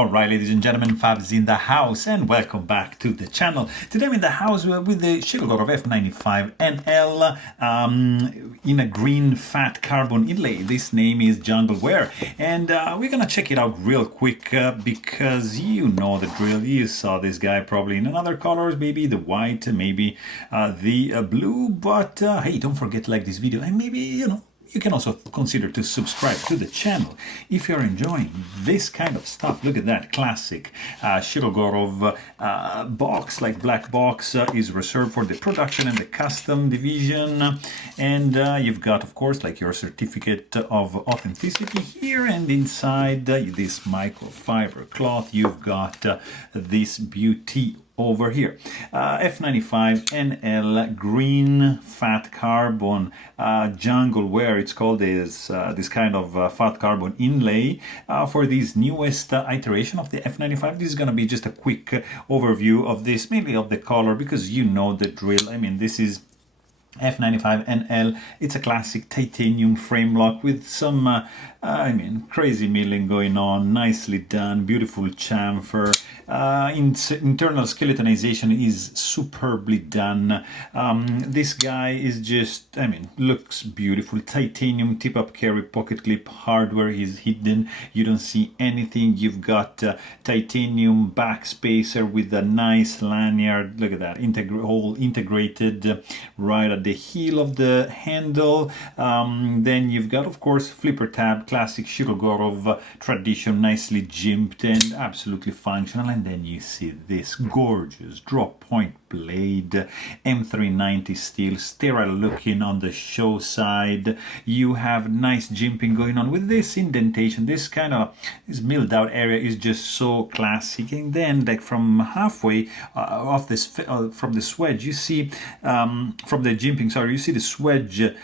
Alright, ladies and gentlemen, Fabs in the house, and welcome back to the channel. Today I'm in the house with the Shirogorov F95R NL in a green fat carbon inlay. This name is Jungleware, and we're gonna check it out real quick because you know the drill. You saw this guy probably in another colors, maybe the white, maybe the blue, but hey, don't forget to like this video, and maybe, you can also consider to subscribe to the channel if you're enjoying this kind of stuff. Look at that classic Shirogorov box, like black box, is reserved for the production and the custom division. And you've got, of course, like your certificate of authenticity here, and inside this microfiber cloth, you've got this beauty over here. F95R NL green fat carbon Jungleware. It's called this kind of fat carbon inlay for this newest iteration of the F95. This is going to be just a quick overview of this, mainly of the color, because you know the drill. I mean, this is F95R NL. It's a classic titanium frame lock with some crazy milling going on. Nicely done, beautiful chamfer. Internal skeletonization is superbly done. This guy is just, looks beautiful. Titanium tip-up carry pocket clip hardware is hidden. You don't see anything. You've got titanium back spacer with a nice lanyard. Look at that, all integrated right at the heel of the handle. Then you've got, of course, flipper tab, classic Shirogorov tradition, nicely jimped and absolutely functional. And then you see this gorgeous drop point blade, M390 steel, sterile looking on the show side. You have nice jimping going on with this indentation. This kind of milled out area is just so classic. And then, like from halfway off this from the swedge, you see from the jimping, sorry, you see the swedge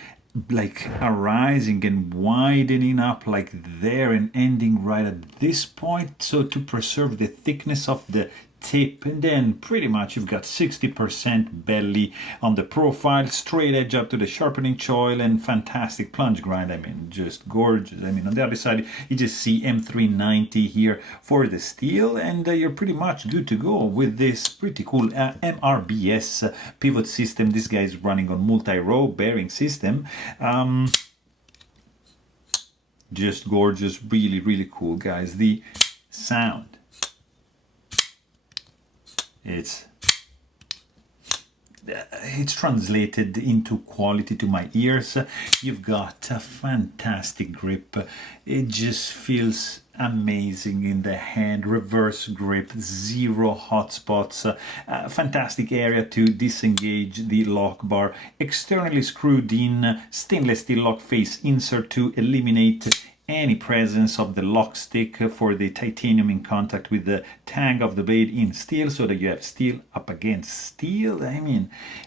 like arising and widening up like there and ending right at this point, so to preserve the thickness of the tip. And then pretty much you've got 60% belly on the profile, straight edge up to the sharpening choil, and fantastic plunge grind. Just gorgeous. On the other side you just see M390 here for the steel, and you're pretty much good to go with this pretty cool MRBS pivot system. This guy is running on multi-row bearing system. Just gorgeous, really cool, guys. The sound, it's translated into quality to my ears. You've got a fantastic grip. It just feels amazing in the hand. Reverse grip, zero hot spots, fantastic area to disengage the lock bar. Externally screwed in stainless steel lock face insert to eliminate any presence of the lock stick for the titanium in contact with the tang of the blade in steel, so that you have steel up against steel.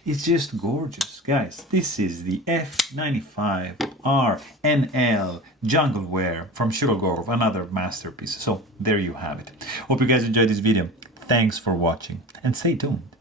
It's just gorgeous, guys. This is the F95R NL Jungleware from Shirogorov, another masterpiece. So there you have it. Hope you guys enjoyed this video. Thanks for watching, and stay tuned.